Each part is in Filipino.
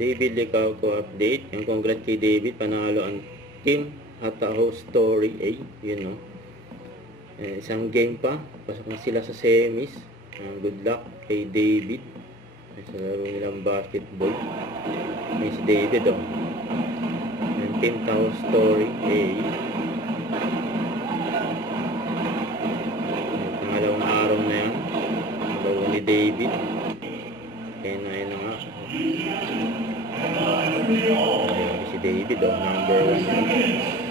David Licauco update. And congrats kay David. Panalo ang team at a host story. Yun no. Isang game pa. Pasok na sila sa semis. Good luck kay David. Sa laro nilang basketball. May si David oh. And team house story. Pangalawang araw na yan. Laro ni David. Ayun na nga. Ayun si David oh. Number 1.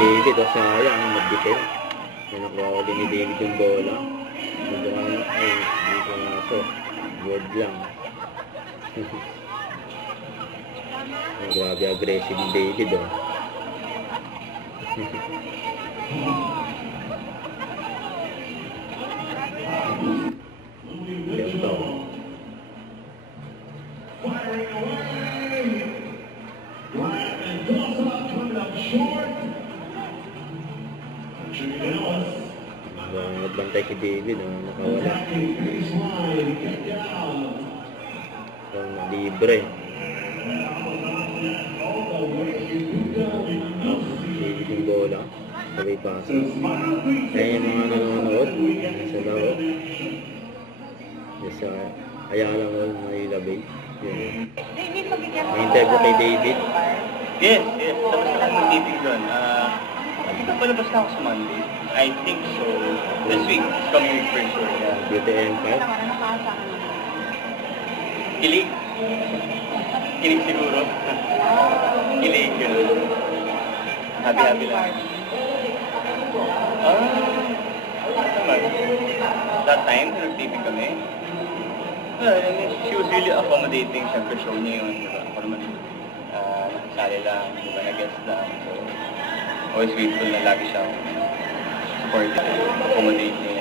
David o sayang mag-defend. Nakuha din ni David yung bola. Dito nga ito. Word lang. Grabe aggressive ni David o. Ganito. Nagbantay si David, nakawala. Libre. David yung bola. Sabay pasa. Kaya yung mga nanonood sa laro. Sa Ayala Mall, Manila Bay. May interview kay David. Yes. Tapos na akong meeting doon. Palabas na ako sa Monday. I think so. This week. It's coming week for sure. Yeah. Beauty Empire. Kilig. Kilig siguro. Kilig. Happy lang. That time, nag-TV kami. She was really accommodating. Siyempre, show niya yun. Diba? Ako naman, nakasali lang. Diba, nag-guest lang. So, always grateful na lagi siya supportive, accommodating.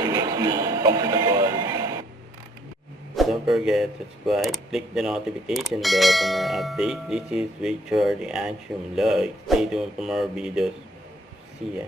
She makes me comfortable. Don't forget to subscribe, click the notification bell for more update. This is Richard the Antium Vlog. Stay tuned for more videos. See ya.